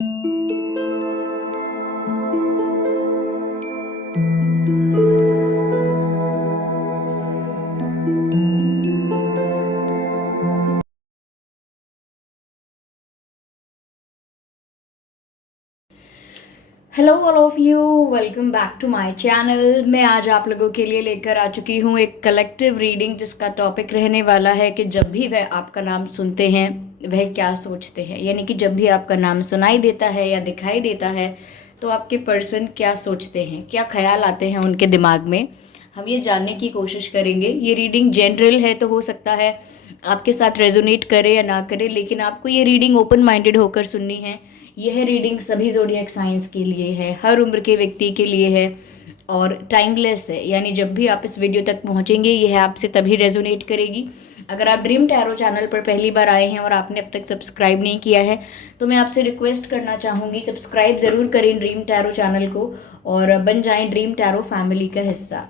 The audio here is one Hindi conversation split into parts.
Hello all of you, welcome back to my channel. मैं आज आप लोगों के लिए लेकर आ चुकी हूँ एक कलेक्टिव रीडिंग जिसका टॉपिक रहने वाला है कि जब भी वह आपका नाम सुनते हैं वह क्या सोचते हैं। यानी कि जब भी आपका नाम सुनाई देता है या दिखाई देता है तो आपके पर्सन क्या सोचते हैं, क्या ख्याल आते हैं उनके दिमाग में, हम ये जानने की कोशिश करेंगे। ये रीडिंग जनरल है तो हो सकता है आपके साथ रेजोनेट करे या ना करे, लेकिन आपको ये रीडिंग ओपन माइंडेड होकर सुननी है। यह रीडिंग सभी ज़ोडिएक साइंस के लिए है, हर उम्र के व्यक्ति के लिए है और टाइमलेस है। यानी जब भी आप इस वीडियो तक पहुंचेंगे यह आपसे तभी रेजोनेट करेगी। अगर आप ड्रीम टैरो चैनल पर पहली बार आए हैं और आपने अब तक सब्सक्राइब नहीं किया है तो मैं आपसे रिक्वेस्ट करना चाहूँगी, सब्सक्राइब ज़रूर करें ड्रीम टैरो चैनल को और बन जाएं ड्रीम टैरो फैमिली का हिस्सा।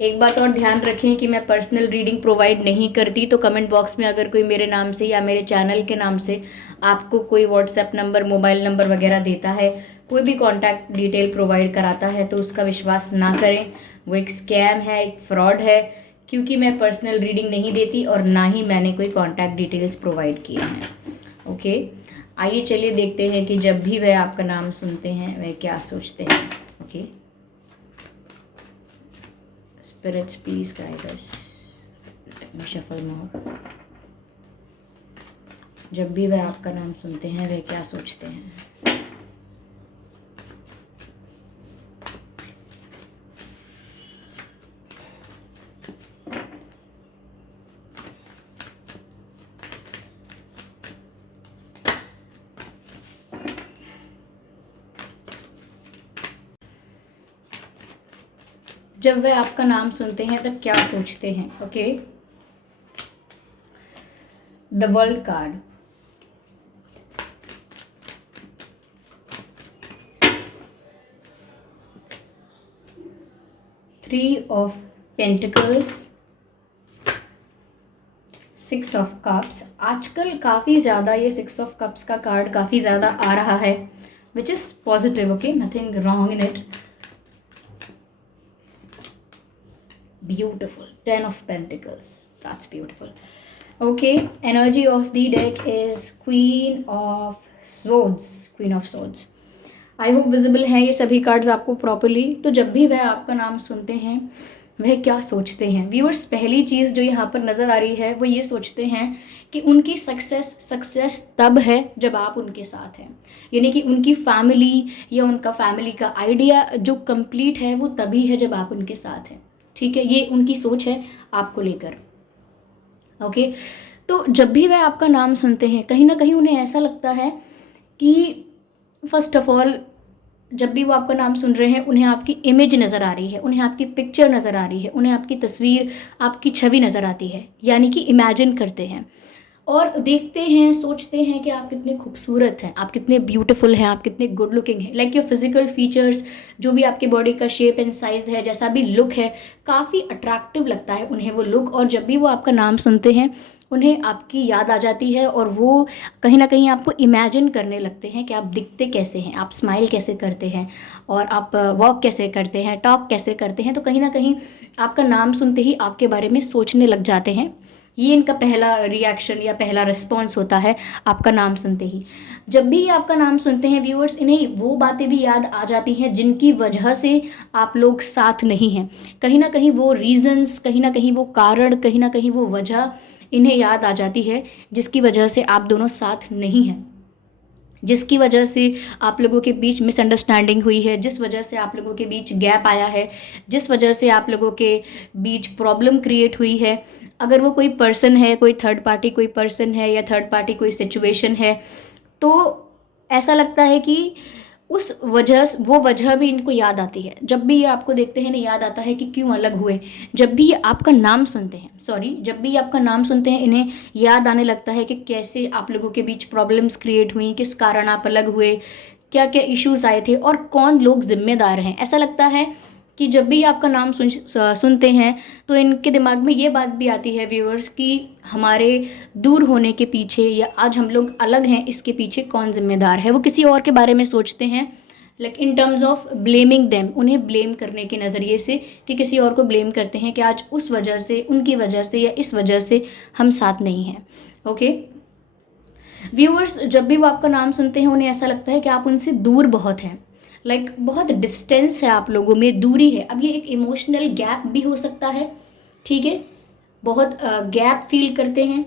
एक बात और ध्यान रखें कि मैं पर्सनल रीडिंग प्रोवाइड नहीं करती, तो कमेंट बॉक्स में अगर कोई मेरे नाम से या मेरे चैनल के नाम से आपको कोई व्हाट्सएप नंबर, मोबाइल नंबर वगैरह देता है, कोई भी कॉन्टैक्ट डिटेल प्रोवाइड कराता है तो उसका विश्वास ना करें। वो एक स्कैम है, एक फ्रॉड है, क्योंकि मैं पर्सनल रीडिंग नहीं देती और ना ही मैंने कोई कॉन्टैक्ट डिटेल्स प्रोवाइड किए हैं। ओके, आइए चलिए देखते हैं कि जब भी वह आपका नाम सुनते हैं वह क्या सोचते हैं। Okay, Spirits, please guide us. Let me shuffle more. जब भी वह आपका नाम सुनते हैं वह क्या सोचते हैं। जब वह आपका नाम सुनते हैं तब क्या सोचते हैं। Okay, the world card, three of pentacles, six of cups. आजकल काफ़ी ज़्यादा ये सिक्स ऑफ कप्स का कार्ड काफ़ी ज़्यादा आ रहा है, which is positive. Okay, nothing wrong in it. Beautiful, 10 of Pentacles, that's beautiful. Okay, energy of the deck is Queen of Swords, Queen of Swords. I hope visible है ये सभी कार्ड्स आपको प्रॉपरली। तो जब भी वह आपका नाम सुनते हैं वह क्या सोचते हैं व्यूअर्स, पहली चीज़ जो यहाँ पर नज़र आ रही है वो ये सोचते हैं कि उनकी सक्सेस तब है जब आप उनके साथ हैं। यानी कि उनकी फैमिली या उनका फैमिली का आइडिया जो कंप्लीट है वो तभी है जब आप उनके साथ हैं। ठीक है, ये उनकी सोच है आपको लेकर। ओके, तो जब भी वह आपका नाम सुनते हैं कहीं ना कहीं उन्हें ऐसा लगता है कि फर्स्ट ऑफ ऑल जब भी वो आपका नाम सुन रहे हैं उन्हें आपकी इमेज नज़र आ रही है, उन्हें आपकी पिक्चर नज़र आ रही है, उन्हें आपकी तस्वीर, आपकी छवि नज़र आती है। यानी कि इमेजिन करते हैं और देखते हैं, सोचते हैं कि आप कितने खूबसूरत हैं, आप कितने ब्यूटीफुल हैं, आप कितने गुड लुकिंग हैं। लाइक योर फिजिकल फीचर्स, जो भी आपके बॉडी का शेप एंड साइज़ है, जैसा भी लुक है, काफ़ी अट्रैक्टिव लगता है उन्हें वो लुक। और जब भी वो आपका नाम सुनते हैं उन्हें आपकी याद आ जाती है और वो कहीं ना कहीं आपको इमेजिन करने लगते हैं कि आप दिखते कैसे हैं, आप स्माइल कैसे करते हैं और आप वॉक कैसे करते हैं, टॉक कैसे करते हैं। तो कहीं ना कहीं आपका नाम सुनते ही आपके बारे में सोचने लग जाते हैं। ये इनका पहला रिएक्शन या पहला रिस्पॉन्स होता है आपका नाम सुनते ही। जब भी ये आपका नाम सुनते हैं व्यूअर्स, इन्हें वो बातें भी याद आ जाती हैं जिनकी वजह से आप लोग साथ नहीं हैं। कहीं ना कहीं वो रीजंस, कहीं ना कहीं वो कारण, कहीं ना कहीं वो वजह इन्हें याद आ जाती है जिसकी वजह से आप दोनों साथ नहीं हैं, जिसकी वजह से आप लोगों के बीच मिसअंडरस्टैंडिंग हुई है, जिस वजह से आप लोगों के बीच गैप आया है, जिस वजह से आप लोगों के बीच प्रॉब्लम क्रिएट हुई है। अगर वो कोई पर्सन है, कोई थर्ड पार्टी कोई पर्सन है या थर्ड पार्टी कोई सिचुएशन है, तो ऐसा लगता है कि उस वो वजह भी इनको याद आती है। जब भी ये आपको देखते हैं ना, याद आता है कि क्यों अलग हुए। जब भी ये आपका नाम सुनते हैं, जब भी ये आपका नाम सुनते हैं इन्हें याद आने लगता है कि कैसे आप लोगों के बीच प्रॉब्लम्स क्रिएट हुई, किस कारण आप अलग हुए, क्या क्या इश्यूज आए थे और कौन लोग जिम्मेदार हैं। ऐसा लगता है कि जब भी आपका नाम सुनते हैं तो इनके दिमाग में ये बात भी आती है व्यूअर्स कि हमारे दूर होने के पीछे या आज हम लोग अलग हैं इसके पीछे कौन जिम्मेदार है। वो किसी और के बारे में सोचते हैं, like in terms of blaming them, उन्हें ब्लेम करने के नज़रिए से कि किसी और को ब्लेम करते हैं कि आज उस वजह से, उनकी वजह से या इस वजह से हम साथ नहीं हैं। ओके व्यूअर्स, जब भी वो आपका नाम सुनते हैं उन्हें ऐसा लगता है कि आप उनसे दूर बहुत हैं, लाइक बहुत डिस्टेंस है आप लोगों में, दूरी है। अब ये एक इमोशनल गैप भी हो सकता है, ठीक है, बहुत गैप फील करते हैं।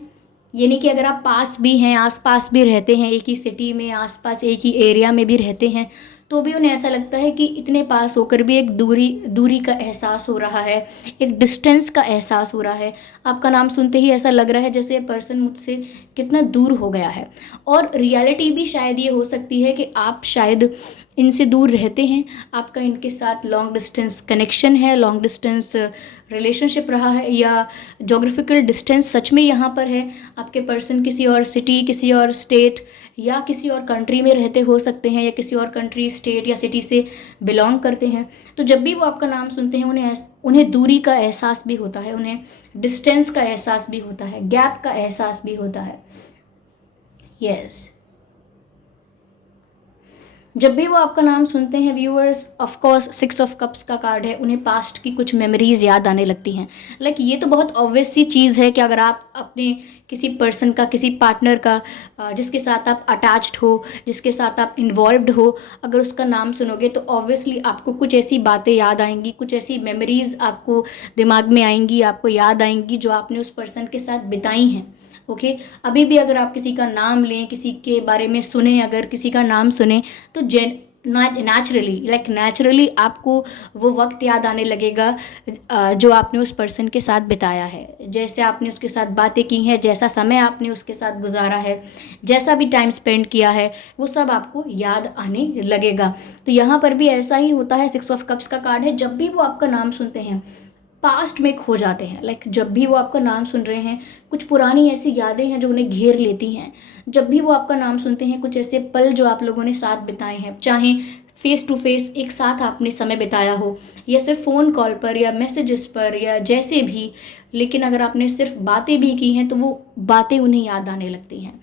ये नहीं कि अगर आप पास भी हैं, आसपास भी रहते हैं, एक ही सिटी में आसपास एक ही एरिया में भी रहते हैं, तो भी उन्हें ऐसा लगता है कि इतने पास होकर भी एक दूरी का एहसास हो रहा है, एक डिस्टेंस का एहसास हो रहा है। आपका नाम सुनते ही ऐसा लग रहा है जैसे ये पर्सन मुझसे कितना दूर हो गया है। और रियलिटी भी शायद ये हो सकती है कि आप शायद इनसे दूर रहते हैं, आपका इनके साथ लॉन्ग डिस्टेंस कनेक्शन है, लॉन्ग डिस्टेंस रिलेशनशिप रहा है, या जोग्राफिकल डिस्टेंस सच में यहाँ पर है। आपके पर्सन किसी और सिटी, किसी और स्टेट या किसी और कंट्री में रहते हो सकते हैं, या किसी और कंट्री, स्टेट या सिटी से बिलोंग करते हैं। तो जब भी वो आपका नाम सुनते हैं उन्हें दूरी का एहसास भी होता है, उन्हें डिस्टेंस का एहसास भी होता है, गैप का एहसास भी होता है। यस जब भी वो आपका नाम सुनते हैं viewers, of course 6 of cups का कार्ड है, उन्हें पास्ट की कुछ मेमोरीज याद आने लगती हैं। लाइक ये तो बहुत ऑब्वियस सी चीज़ है कि अगर आप अपने किसी पर्सन का, किसी पार्टनर का जिसके साथ आप अटैच्ड हो, जिसके साथ आप इन्वॉल्व्ड हो, अगर उसका नाम सुनोगे तो ऑब्वियसली आपको कुछ ऐसी बातें याद आएंगी, कुछ ऐसी मेमोरीज आपको दिमाग में आएंगी, आपको याद आएंगी जो आपने उस पर्सन के साथ बिताई हैं। ओके अभी भी अगर आप किसी का नाम लें, किसी के बारे में सुने, अगर किसी का नाम सुने तो नेचुरली आपको वो वक्त याद आने लगेगा जो आपने उस पर्सन के साथ बिताया है, जैसे आपने उसके साथ बातें की हैं, जैसा समय आपने उसके साथ गुजारा है, जैसा भी टाइम स्पेंड किया है, वो सब आपको याद आने लगेगा। तो यहाँ पर भी ऐसा ही होता है। 6 ऑफ कप्स का कार्ड है, जब भी वो आपका नाम सुनते हैं पास्ट में खो जाते हैं। लाइक जब भी वो आपका नाम सुन रहे हैं कुछ पुरानी ऐसी यादें हैं जो उन्हें घेर लेती हैं। जब भी वो आपका नाम सुनते हैं कुछ ऐसे पल जो आप लोगों ने साथ बिताए हैं, चाहे फेस टू फेस एक साथ आपने समय बिताया हो, या सिर्फ फ़ोन कॉल पर या मैसेजेस पर या जैसे भी, लेकिन अगर आपने सिर्फ बातें भी की हैं तो वो बातें उन्हें याद आने लगती हैं।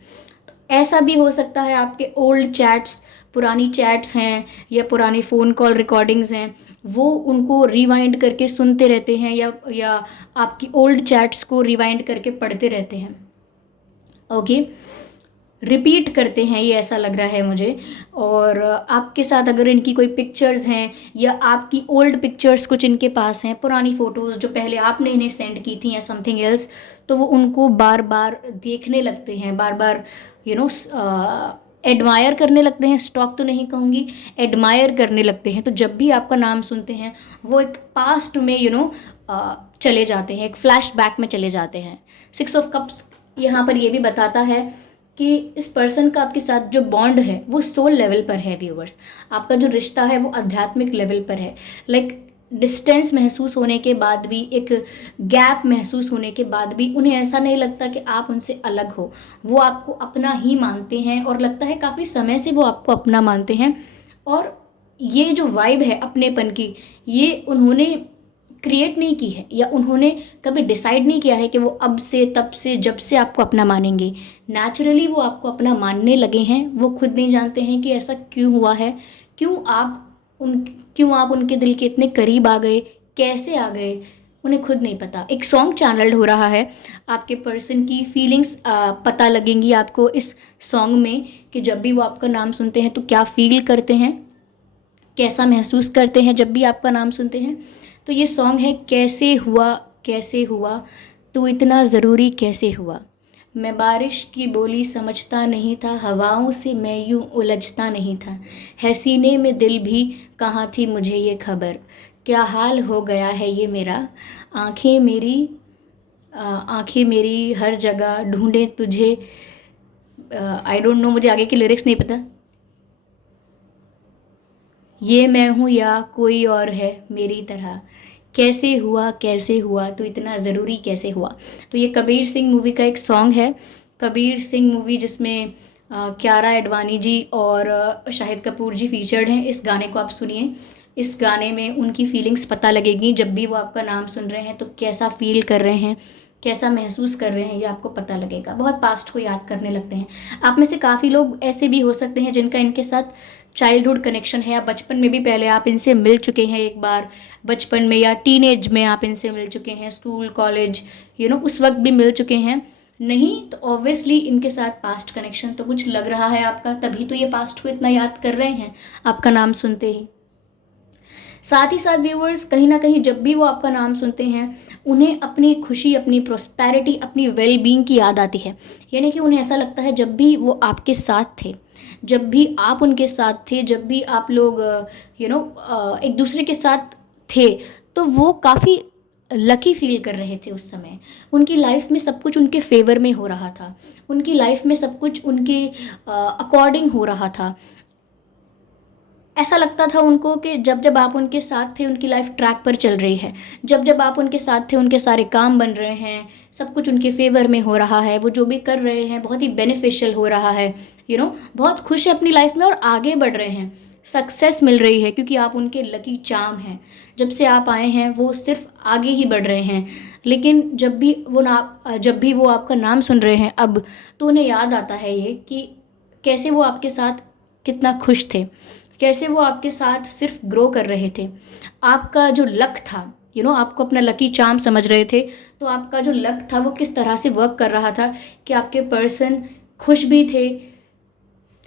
तो ऐसा भी हो सकता है आपके ओल्ड चैट्स, पुरानी चैट्स हैं या पुरानी फ़ोन कॉल रिकॉर्डिंग्स हैं, वो उनको रिवाइंड करके सुनते रहते हैं, या आपकी ओल्ड चैट्स को रिवाइंड करके पढ़ते रहते हैं। ओके रिपीट करते हैं, ये ऐसा लग रहा है मुझे। और आपके साथ अगर इनकी कोई पिक्चर्स हैं या आपकी ओल्ड पिक्चर्स कुछ इनके पास हैं, पुरानी फ़ोटोज़ जो पहले आपने इन्हें सेंड की थी या समथिंग एल्स, तो वो उनको बार बार देखने लगते हैं, बार बार एडमायर करने लगते हैं। स्टॉक तो नहीं कहूँगी, एडमायर करने लगते हैं। तो जब भी आपका नाम सुनते हैं वो एक पास्ट में चले जाते हैं, एक फ्लैश बैक में चले जाते हैं। 6 ऑफ कप्स यहाँ पर ये भी बताता है कि इस पर्सन का आपके साथ जो बॉन्ड है वो सोल लेवल पर है व्यूवर्स। आपका जो रिश्ता है वो आध्यात्मिक लेवल पर है। लाइक डिस्टेंस महसूस होने के बाद भी, एक गैप महसूस होने के बाद भी उन्हें ऐसा नहीं लगता कि आप उनसे अलग हो। वो आपको अपना ही मानते हैं और लगता है काफ़ी समय से वो आपको अपना मानते हैं। और ये जो वाइब है अपनेपन की, ये उन्होंने क्रिएट नहीं की है, या उन्होंने कभी डिसाइड नहीं किया है कि वो अब से, तब से, जब से आपको अपना मानेंगे। नेचुरली वो आपको अपना मानने लगे हैं। वो खुद नहीं जानते हैं कि ऐसा क्यों हुआ है, क्यों आप उनके दिल के इतने करीब आ गए, कैसे आ गए, उन्हें खुद नहीं पता। एक सॉन्ग चैनल्ड हो रहा है, आपके पर्सन की फीलिंग्स पता लगेंगी आपको इस सॉन्ग में, कि जब भी वो आपका नाम सुनते हैं तो क्या फील करते हैं, कैसा महसूस करते हैं जब भी आपका नाम सुनते हैं। तो ये सॉन्ग है कैसे हुआ तू इतना ज़रूरी कैसे हुआ, मैं बारिश की बोली समझता नहीं था, हवाओं से मैं यूं उलझता नहीं था, है सीने में दिल भी कहाँ थी मुझे ये खबर, क्या हाल हो गया है ये मेरा, आंखें मेरी हर जगह ढूंढे तुझे। आई डोंट नो, मुझे आगे की लिरिक्स नहीं पता। ये मैं हूँ या कोई और है मेरी तरह, कैसे हुआ तो इतना ज़रूरी कैसे हुआ। तो ये कबीर सिंह मूवी का एक सॉन्ग है। कबीर सिंह मूवी जिसमें कियारा एडवाणी जी और शाहिद कपूर जी फीचर्ड हैं। इस गाने को आप सुनिए। इस गाने में उनकी फीलिंग्स पता लगेगी। जब भी वो आपका नाम सुन रहे हैं तो कैसा फील कर रहे हैं, कैसा महसूस कर रहे हैं, ये आपको पता लगेगा। बहुत पास्ट को याद करने लगते हैं। आप में से काफ़ी लोग ऐसे भी हो सकते हैं जिनका इनके साथ चाइल्डहुड कनेक्शन है, या बचपन में भी पहले आप इनसे मिल चुके हैं एक बार, बचपन में या टीनेज में आप इनसे मिल चुके हैं, स्कूल कॉलेज उस वक्त भी मिल चुके हैं। नहीं तो ऑब्वियसली इनके साथ पास्ट कनेक्शन तो कुछ लग रहा है आपका, तभी तो ये पास्ट को इतना याद कर रहे हैं आपका नाम सुनते ही। साथ ही साथ व्यूअर्स, कहीं ना कहीं जब भी वो आपका नाम सुनते हैं उन्हें अपनी खुशी, अपनी प्रोस्पेरिटी, अपनी वेल बीइंग की याद आती है। यानी कि उन्हें ऐसा लगता है जब भी वो आपके साथ थे, जब भी आप उनके साथ थे, जब भी आप लोग एक दूसरे के साथ थे, तो वो काफ़ी लकी फील कर रहे थे उस समय। उनकी लाइफ में सब कुछ उनके फेवर में हो रहा था, उनकी लाइफ में सब कुछ उनके अकॉर्डिंग हो रहा था। ऐसा लगता था उनको कि जब जब आप उनके साथ थे उनकी लाइफ ट्रैक पर चल रही है, जब जब आप उनके साथ थे उनके सारे काम बन रहे हैं, सब कुछ उनके फेवर में हो रहा है, वो जो भी कर रहे हैं बहुत ही बेनिफिशियल हो रहा है, बहुत खुश है अपनी लाइफ में और आगे बढ़ रहे हैं, सक्सेस मिल रही है, क्योंकि आप उनके लकी चार्म हैं। जब से आप आए हैं वो सिर्फ आगे ही बढ़ रहे हैं। लेकिन जब भी वो आपका नाम सुन रहे हैं अब, तो उन्हें याद आता है ये कि कैसे वो आपके साथ कितना खुश थे, कैसे वो आपके साथ सिर्फ ग्रो कर रहे थे। आपका जो लक था, आपको अपना लकी चार्म समझ रहे थे, तो आपका जो लक था वो किस तरह से वर्क कर रहा था कि आपके पर्सन खुश भी थे,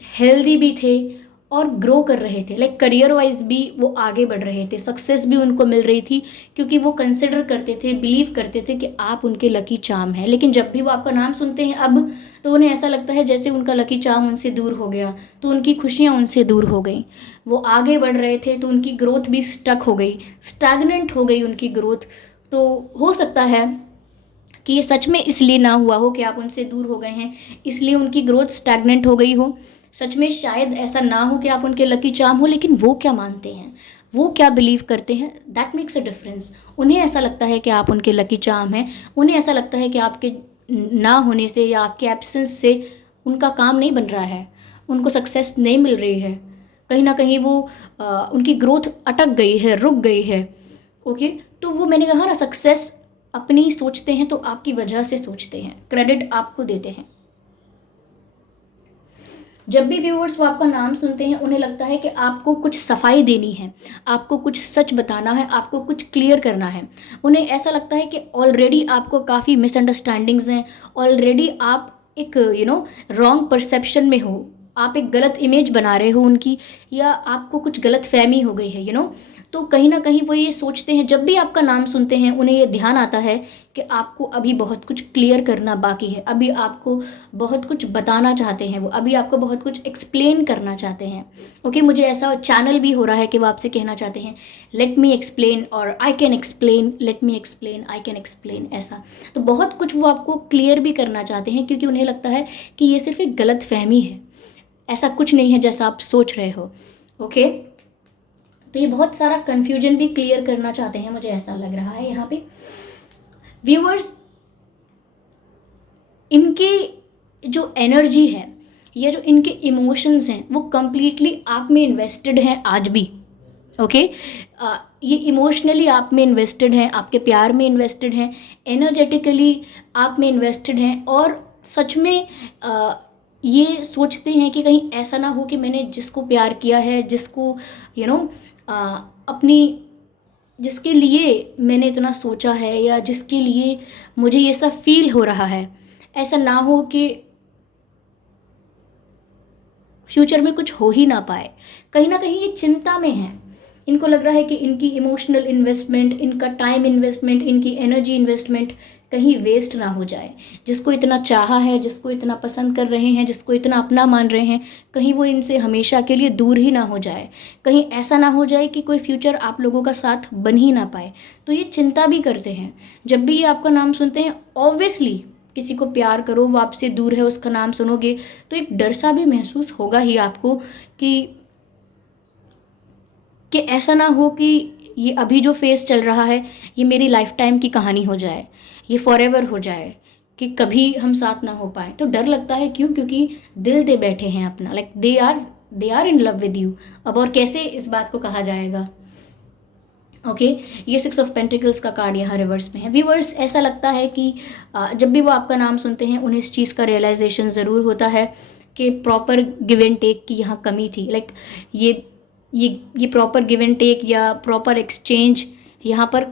हेल्दी भी थे और ग्रो कर रहे थे। लाइक करियर वाइज भी वो आगे बढ़ रहे थे, सक्सेस भी उनको मिल रही थी, क्योंकि वो कंसिडर करते थे, बिलीव करते थे कि आप उनके लकी चार्म हैं। लेकिन जब भी वो आपका नाम सुनते हैं अब, तो उन्हें ऐसा लगता है जैसे उनका लकी चार्म उनसे दूर हो गया, तो उनकी खुशियाँ उनसे दूर हो गई। वो आगे बढ़ रहे थे तो उनकी ग्रोथ भी स्टक हो गई, स्टैग्नेंट हो गई उनकी ग्रोथ। तो हो सकता है कि ये सच में इसलिए ना हुआ हो कि आप उनसे दूर हो गए हैं, इसलिए उनकी ग्रोथ स्टैग्नेंट हो गई हो। सच में शायद ऐसा ना हो कि आप उनके लकी चार्म हो, लेकिन वो क्या मानते हैं, वो क्या बिलीव करते हैं, दैट मेक्स अ डिफरेंस। उन्हें ऐसा लगता है कि आप उनके लकी चार्म हैं, उन्हें ऐसा लगता है कि आपके ना होने से या आपके एब्सेंस से उनका काम नहीं बन रहा है, उनको सक्सेस नहीं मिल रही है, कहीं ना कहीं वो उनकी ग्रोथ अटक गई है, रुक गई है। ओके, तो वो मैंने कहा ना, सक्सेस अपनी सोचते हैं तो आपकी वजह से सोचते हैं, क्रेडिट आपको देते हैं। जब भी व्यूअर्स वो आपका नाम सुनते हैं उन्हें लगता है कि आपको कुछ सफाई देनी है, आपको कुछ सच बताना है, आपको कुछ क्लियर करना है। उन्हें ऐसा लगता है कि ऑलरेडी आपको काफ़ी मिसअंडरस्टैंडिंग्स हैं, ऑलरेडी आप एक रॉन्ग परसेप्शन में हो, आप एक गलत इमेज बना रहे हो उनकी, या आपको कुछ गलत फहमी हो गई है तो कहीं ना कहीं वो ये सोचते हैं, जब भी आपका नाम सुनते हैं उन्हें ये ध्यान आता है कि आपको अभी बहुत कुछ क्लियर करना बाकी है, अभी आपको बहुत कुछ बताना चाहते हैं, वो अभी आपको बहुत कुछ एक्सप्लेन करना चाहते हैं। ओके, मुझे ऐसा चैनल भी हो रहा है कि वो आपसे कहना चाहते हैं लेट मी एक्सप्लेन और I can explain, let me explain, I can explain, ऐसा। तो बहुत कुछ वो आपको क्लियर भी करना चाहते हैं, क्योंकि उन्हें लगता है कि ये सिर्फ एक गलत फहमी है, ऐसा कुछ नहीं है जैसा आप सोच रहे हो। ओके, तो ये बहुत सारा कन्फ्यूजन भी क्लियर करना चाहते हैं, मुझे ऐसा लग रहा है यहाँ पे। व्यूअर्स, इनकी जो एनर्जी है या जो इनके इमोशंस हैं वो कंप्लीटली आप में इन्वेस्टेड हैं आज भी। ओके, ये इमोशनली आप में इन्वेस्टेड हैं, आपके प्यार में इन्वेस्टेड हैं, एनर्जेटिकली आप में इन्वेस्टेड हैं, और सच में ये सोचते हैं कि कहीं ऐसा ना हो कि मैंने जिसको प्यार किया है, जिसको अपनी, जिसके लिए मैंने इतना सोचा है, या जिसके लिए मुझे ये सब फील हो रहा है, ऐसा ना हो कि फ्यूचर में कुछ हो ही ना पाए। कहीं ना कहीं ये चिंता में है, इनको लग रहा है कि इनकी इमोशनल इन्वेस्टमेंट, इनका टाइम इन्वेस्टमेंट, इनकी एनर्जी इन्वेस्टमेंट कहीं वेस्ट ना हो जाए। जिसको इतना चाहा है, जिसको इतना पसंद कर रहे हैं, जिसको इतना अपना मान रहे हैं, कहीं वो इनसे हमेशा के लिए दूर ही ना हो जाए, कहीं ऐसा ना हो जाए कि कोई फ्यूचर आप लोगों का साथ बन ही ना पाए। तो ये चिंता भी करते हैं जब भी ये आपका नाम सुनते हैं। ऑब्वियसली किसी को प्यार करो, वो आपसे दूर है, उसका नाम सुनोगे तो एक डर सा भी महसूस होगा ही आपको कि ऐसा ना हो कि ये अभी जो फेस चल रहा है ये मेरी लाइफ टाइम की कहानी हो जाए, ये फॉरएवर हो जाए, कि कभी हम साथ ना हो पाए। तो डर लगता है, क्यों? क्योंकि दिल दे बैठे हैं अपना, like they are in love with you. अब और कैसे इस बात को कहा जाएगा, ओके ये 6 ऑफ पेंटिकल्स का कार्ड यहाँ रिवर्स में है। व्यूअर्स, ऐसा लगता है कि जब भी वो आपका नाम सुनते हैं उन्हें इस चीज़ का रियलाइजेशन ज़रूर होता है कि प्रॉपर गिव एंड टेक की यहाँ कमी थी। लाइक ये प्रॉपर गिव एंड टेक या प्रॉपर एक्सचेंज यहाँ पर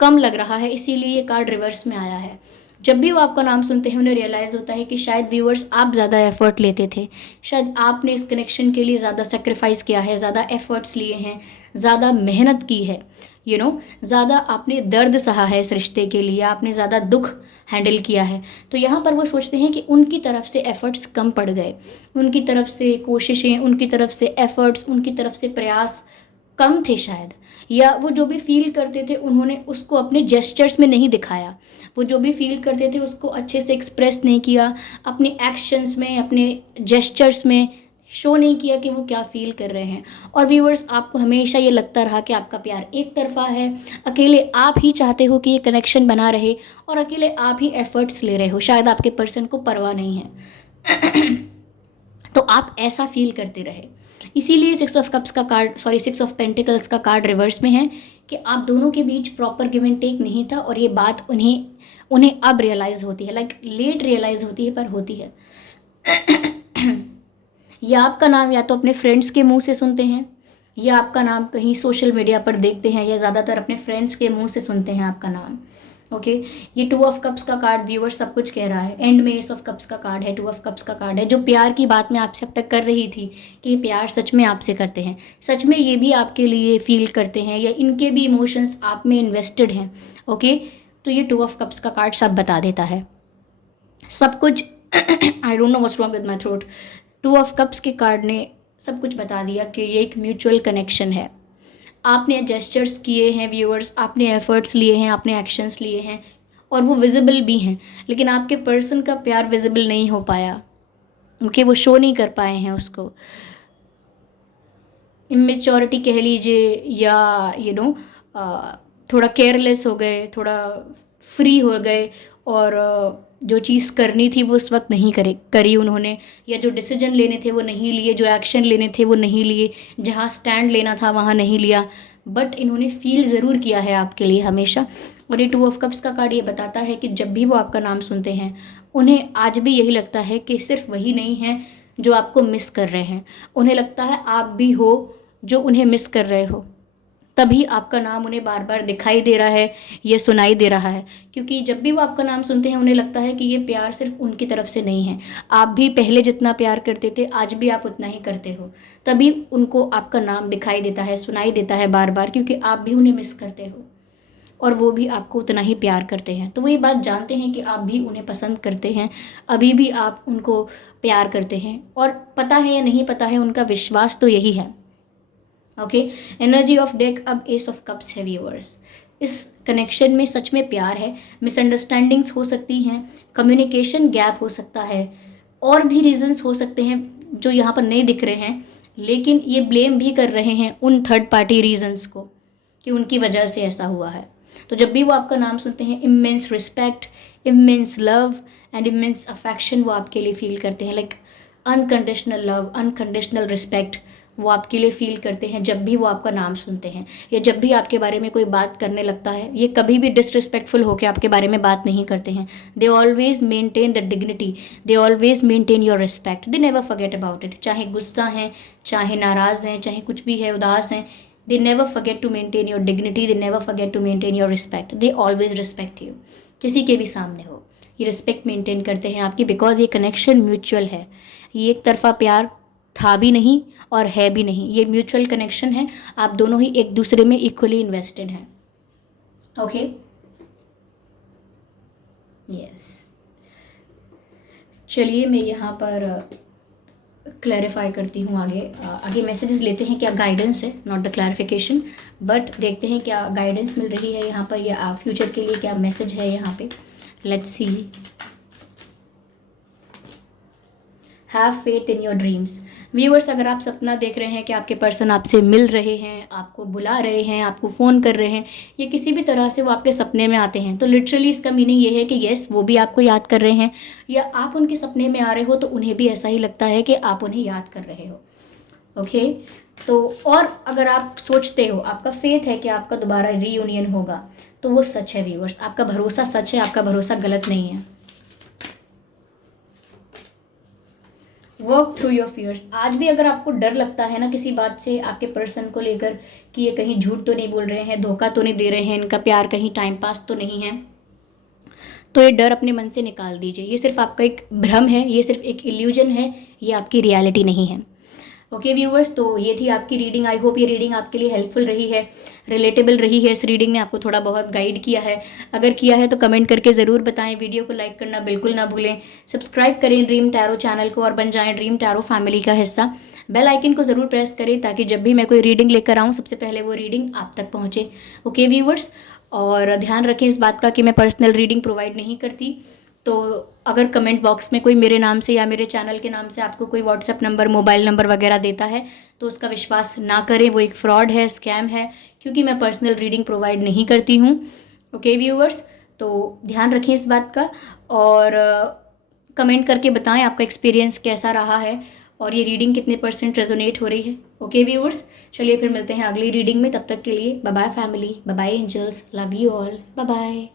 कम लग रहा है, इसीलिए ये कार्ड रिवर्स में आया है। जब भी वो आपका नाम सुनते हैं उन्हें रियलाइज़ होता है कि शायद व्यूअर्स आप ज़्यादा एफर्ट लेते थे, शायद आपने इस कनेक्शन के लिए ज़्यादा सेक्रीफाइस किया है, ज़्यादा एफर्ट्स लिए हैं, ज़्यादा मेहनत की है, ज़्यादा आपने दर्द सहा है इस रिश्ते के लिए, आपने ज़्यादा दुख हैंडल किया है। तो यहाँ पर वो सोचते हैं कि उनकी तरफ से एफ़र्ट्स कम पड़ गए, उनकी तरफ से कोशिशें, उनकी तरफ से एफ़र्ट्स, उनकी तरफ से प्रयास कम थे शायद, या वो जो भी फील करते थे उन्होंने उसको अपने जेस्चर्स में नहीं दिखाया, वो जो भी फील करते थे उसको अच्छे से एक्सप्रेस नहीं किया, अपने एक्शंस में, अपने जेस्चर्स में शो नहीं किया कि वो क्या फील कर रहे हैं। और व्यूअर्स, आपको हमेशा ये लगता रहा कि आपका प्यार एक तरफा है, अकेले आप ही चाहते हो कि ये कनेक्शन बना रहे और अकेले आप ही एफर्ट्स ले रहे हो, शायद आपके पर्सन को परवाह नहीं है। तो आप ऐसा फील करते रहे, इसीलिए 6 ऑफ कप्स का कार्ड, 6 ऑफ पेंटिकल्स का कार्ड रिवर्स में है कि आप दोनों के बीच प्रॉपर गिव एंड टेक नहीं था, और ये बात उन्हें अब रियलाइज़ होती है, लाइक लेट रियलाइज़ होती है, पर होती है। या आपका नाम या तो अपने फ्रेंड्स के मुंह से सुनते हैं, या आपका नाम कहीं सोशल मीडिया पर देखते हैं, या ज़्यादातर अपने फ्रेंड्स के मुंह से सुनते हैं आपका नाम। ओके ये 2 ऑफ कप्स का कार्ड व्यूअर सब कुछ कह रहा है। एंड में एस ऑफ कप्स का कार्ड है, 2 ऑफ कप्स का कार्ड है। जो प्यार की बात मैं आपसे अब तक कर रही थी कि प्यार सच में आपसे करते हैं, सच में ये भी आपके लिए फील करते हैं, या इनके भी इमोशंस आप में इन्वेस्टेड हैं। ओके तो ये 2 ऑफ कप्स का कार्ड सब बता देता है सब कुछ। I don't know what's wrong with my throat. 2 of cups के कार्ड ने सब कुछ बता दिया कि ये एक म्यूचुअल कनेक्शन है। आपने जेस्चर्स किए हैं व्यूअर्स, आपने एफर्ट्स लिए हैं, आपने एक्शंस लिए हैं, और वो विजिबल भी हैं, लेकिन आपके पर्सन का प्यार विजिबल नहीं हो पाया, ओके वो शो नहीं कर पाए हैं उसको। इमेच्योरिटी कह लीजिए, या थोड़ा केयरलेस हो गए, थोड़ा फ्री हो गए, और जो चीज़ करनी थी वो उस वक्त नहीं करी उन्होंने, या जो डिसीजन लेने थे वो नहीं लिए, जो एक्शन लेने थे वो नहीं लिए, जहाँ स्टैंड लेना था वहाँ नहीं लिया, बट इन्होंने फील ज़रूर किया है आपके लिए हमेशा। और ये 2 ऑफ कप्स का कार्ड ये बताता है कि जब भी वो आपका नाम सुनते हैं उन्हें आज भी यही लगता है कि सिर्फ वही नहीं है जो आपको मिस कर रहे हैं, उन्हें लगता है आप भी हो जो उन्हें मिस कर रहे हो, तभी आपका नाम उन्हें बार बार दिखाई दे रहा है, ये सुनाई दे रहा है। क्योंकि जब भी वो आपका नाम सुनते हैं उन्हें लगता है कि ये प्यार सिर्फ उनकी तरफ से नहीं है, आप भी पहले जितना प्यार करते थे आज भी आप उतना ही करते हो, तभी उनको आपका नाम दिखाई देता है, सुनाई देता है बार बार, क्योंकि आप भी उन्हें मिस करते हो और वो भी आपको उतना ही प्यार करते हैं। तो वो ये बात जानते हैं कि आप भी उन्हें पसंद करते हैं, अभी भी आप उनको प्यार करते हैं, और पता है या नहीं पता है उनका विश्वास तो यही है। ओके एनर्जी ऑफ डेक अब एस ऑफ कप्स है व्यूअर्स। इस कनेक्शन में सच में प्यार है, मिसअंडरस्टैंडिंग्स हो सकती हैं, कम्युनिकेशन गैप हो सकता है, और भी रीजंस हो सकते हैं जो यहाँ पर नहीं दिख रहे हैं, लेकिन ये ब्लेम भी कर रहे हैं उन थर्ड पार्टी रीजंस को कि उनकी वजह से ऐसा हुआ है। तो जब भी वो आपका नाम सुनते हैं immense respect, immense love and immense affection वो आपके लिए फील करते हैं, like unconditional love, unconditional respect वो आपके लिए फील करते हैं जब भी वो आपका नाम सुनते हैं, या जब भी आपके बारे में कोई बात करने लगता है। ये कभी भी डिसरिस्पेक्टफुल होकर आपके बारे में बात नहीं करते हैं, they always maintain the dignity, they always maintain your respect, they never forget about it. चाहे गुस्सा हैं, चाहे नाराज़ हैं, चाहे कुछ भी है, उदास हैं, they never forget to maintain your dignity, they never forget to maintain your respect, they always respect you. किसी के भी सामने हो ये रिस्पेक्ट मेंटेन करते हैं आपकी, बिकॉज ये कनेक्शन म्यूचुअल है। ये एक तरफा प्यार था भी नहीं और है भी नहीं, ये म्यूचुअल कनेक्शन है, आप दोनों ही एक दूसरे में इक्वली इन्वेस्टेड हैं। ओके यस, चलिए मैं यहाँ पर क्लैरिफाई करती हूँ आगे मैसेजेस लेते हैं, क्या गाइडेंस है, नॉट द क्लैरिफिकेशन, बट देखते हैं क्या गाइडेंस मिल रही है यहाँ पर, या फ्यूचर के लिए क्या मैसेज है यहाँ पे। Let's see. Have faith in your dreams. Viewers, अगर आप सपना देख रहे हैं कि आपके पर्सन आपसे मिल रहे हैं, आपको बुला रहे हैं, आपको फ़ोन कर रहे हैं, या किसी भी तरह से वो आपके सपने में आते हैं, तो लिटरली इसका मीनिंग ये है कि येस वो भी आपको याद कर रहे हैं, या आप उनके सपने में आ रहे हो तो उन्हें भी ऐसा ही लगता है कि आप उन्हें याद कर रहे हो। ओके तो और अगर आप सोचते हो, आपका फेथ है कि आपका दोबारा रीयूनियन होगा, तो वो सच है व्यूअर्स, आपका भरोसा सच है, आपका भरोसा गलत नहीं है। Work through your fears. आज भी अगर आपको डर लगता है ना किसी बात से, आपके पर्सन को लेकर, कि ये कहीं झूठ तो नहीं बोल रहे हैं, धोखा तो नहीं दे रहे हैं, इनका प्यार कहीं टाइम पास तो नहीं है, तो ये डर अपने मन से निकाल दीजिए। ये सिर्फ आपका एक भ्रम है, ये सिर्फ एक इल्यूजन है, ये आपकी रियलिटी नहीं है। ओके व्यूवर्स, तो ये थी आपकी रीडिंग। आई होप ये रीडिंग आपके लिए हेल्पफुल रही है, रिलेटेबल रही है। इस रीडिंग ने आपको थोड़ा बहुत गाइड किया है। अगर किया है तो कमेंट करके ज़रूर बताएं। वीडियो को लाइक करना बिल्कुल ना भूलें। सब्सक्राइब करें ड्रीम टैरो चैनल को और बन जाएं ड्रीम टैरो फैमिली का हिस्सा। बेल आइकन को ज़रूर प्रेस करें ताकि जब भी मैं कोई रीडिंग लेकर आऊँ, सबसे पहले वो रीडिंग आप तक पहुँचे। ओके व्यूवर्स, और ध्यान रखें इस बात का कि मैं पर्सनल रीडिंग प्रोवाइड नहीं करती। तो अगर कमेंट बॉक्स में कोई मेरे नाम से या मेरे चैनल के नाम से आपको कोई व्हाट्सएप नंबर, मोबाइल नंबर वगैरह देता है, तो उसका विश्वास ना करें, वो एक फ्रॉड है, स्कैम है, क्योंकि मैं पर्सनल रीडिंग प्रोवाइड नहीं करती हूँ। ओके व्यूअर्स, तो ध्यान रखें इस बात का, और कमेंट करके बताएं आपका एक्सपीरियंस कैसा रहा है और ये रीडिंग कितने % रेजोनेट हो रही है। ओके व्यूअर्स, चलिए फिर मिलते हैं अगली रीडिंग में। तब तक के लिए bye bye family, bye bye angels, love you all, bye bye.